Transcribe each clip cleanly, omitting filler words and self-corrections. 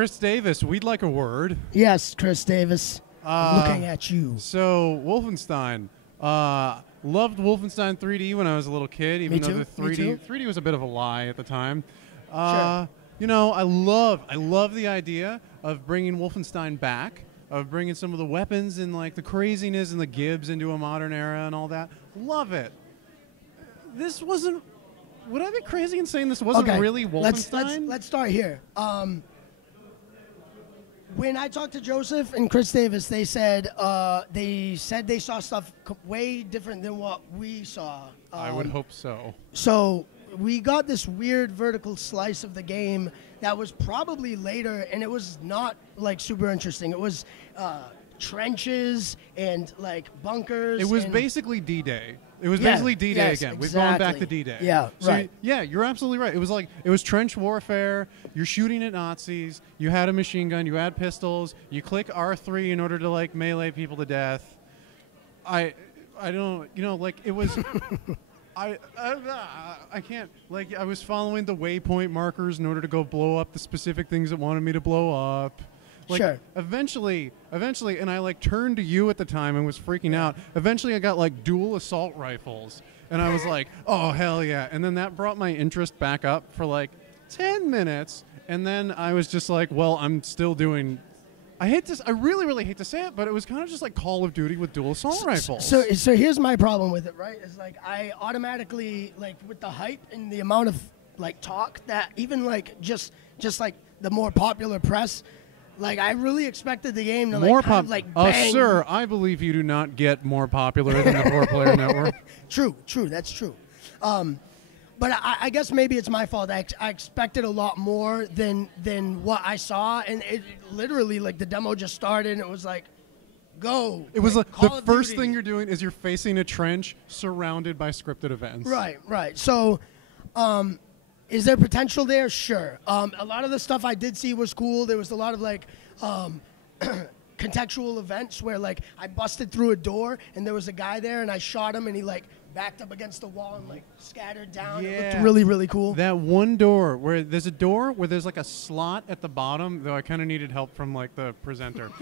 Chris Davis, we'd like a word. Yes, Chris Davis. Looking at you. So, Wolfenstein. Loved Wolfenstein 3D when I was a little kid, even though the 3D was a bit of a lie at the time. Sure. You know, I love the idea of bringing Wolfenstein back, of bringing some of the weapons and like the craziness and the gibs into a modern era and all that. Love it. This wasn't. Would I be crazy in saying this wasn't really Wolfenstein? Let's start here. When I talked to Joseph and Chris Davis, they said they saw stuff way different than what we saw. I would hope so. So we got this weird vertical slice of the game that was probably later, and it was not like super interesting. It was trenches and like bunkers. It was basically D-Day. It was basically D-Day again. Exactly. We've gone back to D-Day. Yeah, so right. Yeah, you're absolutely right. It was trench warfare. You're shooting at Nazis. You had a machine gun. You had pistols. You click R3 in order to like melee people to death. I don't, you know, like it was. I can't, like, I was following the waypoint markers in order to go blow up the specific things that wanted me to blow up. Like, sure. Eventually, and I like turned to you at the time and was freaking out. Eventually, I got like dual assault rifles, and I was like, "Oh hell yeah!" And then that brought my interest back up for like 10 minutes, and then I was just like, "Well, I'm still doing." I really, really hate to say it, but it was kind of just like Call of Duty with dual assault rifles. So here's my problem with it, right? Is like I automatically, like, with the hype and the amount of like talk that even like just like the more popular press. Like, I really expected the game to, like, kind of, like, bang. Sir, I believe you do not get more popular than the 4-player network. True, that's true. But I guess maybe it's my fault. I expected a lot more than what I saw, and it literally, like, the demo just started, and it was like, go. It was like Call the of first Duty. thing you're doing is you're facing a trench surrounded by scripted events. Right. So, is there potential there? Sure. A lot of the stuff I did see was cool. There was a lot of like contextual events where like I busted through a door and there was a guy there and I shot him and he like backed up against the wall and like scattered down. Yeah. It looked really, really cool. That one door where there's like a slot at the bottom, though I kind of needed help from like the presenter.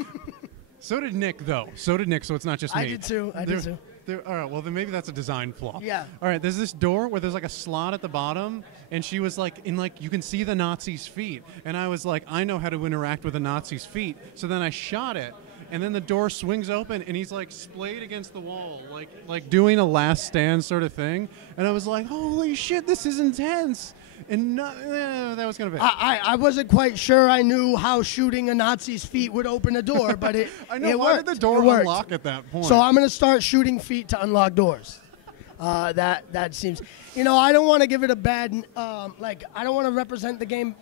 So did Nick, though. So it's not just me. I did too. All right, well, then maybe that's a design flaw. Yeah. All right, there's this door where there's like a slot at the bottom, and she was like, you can see the Nazi's feet. And I was like, I know how to interact with the Nazi's feet. So then I shot it, and then the door swings open, and he's like splayed against the wall, like doing a last stand sort of thing. And I was like, holy shit, this is intense. And that was kind of it. I wasn't quite sure I knew how shooting a Nazi's feet would open a door, but it I know, it why worked. did the door unlock at that point? So I'm going to start shooting feet to unlock doors. That seems... You know, I don't want to give it a bad... I don't want to represent the game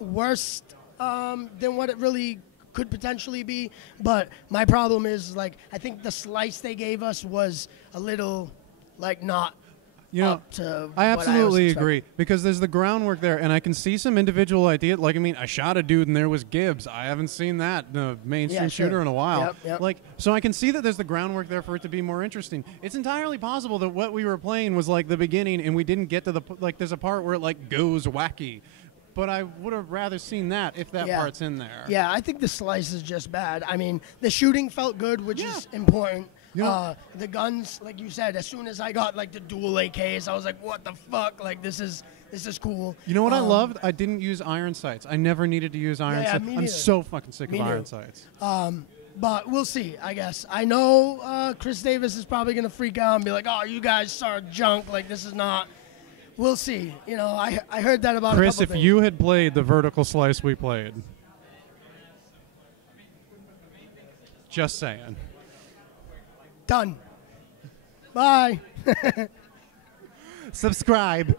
worse than what it really could potentially be, but my problem is, like, I think the slice they gave us was a little, like, not... I absolutely agree, because there's the groundwork there, and I can see some individual ideas. Like, I mean, I shot a dude and there was Gibbs. I haven't seen that in a mainstream shooter in a while. Yep. Like, so I can see that there's the groundwork there for it to be more interesting. It's entirely possible that what we were playing was like the beginning, and we didn't get to there's a part where it like goes wacky. But I would have rather seen that if that part's in there. Yeah, I think the slice is just bad. I mean, the shooting felt good, which is important. The guns, like you said, as soon as I got like the dual AKs, I was like, what the fuck? Like, this is cool. You know what I loved? I didn't use iron sights. I never needed to use iron sights. I'm so fucking sick of iron sights. But we'll see, I guess. I know Chris Davis is probably going to freak out and be like, oh, you guys saw junk. Like, this is not... We'll see. You know, I heard that about Chris, a couple if you had played the vertical slice we played. Just saying. Done. Bye. Subscribe.